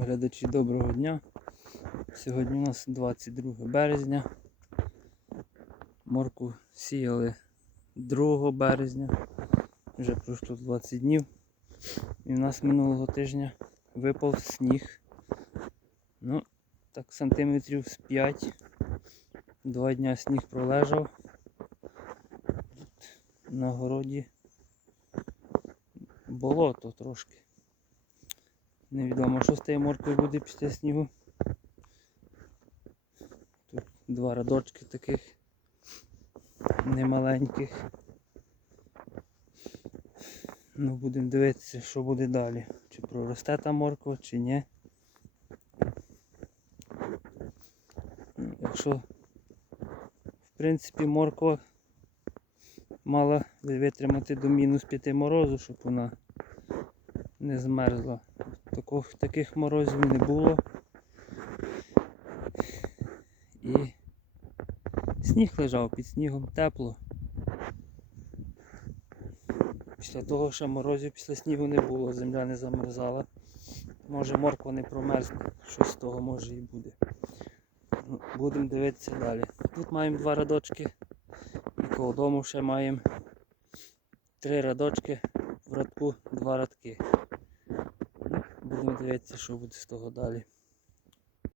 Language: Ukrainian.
Глядачі, доброго дня. Сьогодні у нас 22 березня. Морку сіяли 2 березня. Вже пройшло 20 днів. І в нас минулого тижня випав сніг. Ну, так, сантиметрів з 5. Два дня сніг пролежав. Тут на городі болото трошки. Невідомо, що з тією моркою буде після снігу. Тут два радочки таких немаленьких. Ну, будемо дивитися, що буде далі. Чи проросте та морква, чи ні. Якщо, в принципі, морква мала витримати до мінус 5 морозу, щоб вона не змерзла. Таких, таких морозів не було. І сніг лежав під снігом тепло. Після того, що морозів після снігу не було, земля не замерзала. Може морква не промерзне, щось з того може і буде. Ну, Будемо дивитися далі. Тут маємо два радочки. І коло дому ще маємо три радочки, в радку два радки. Будемо дивитися, що буде з того далі.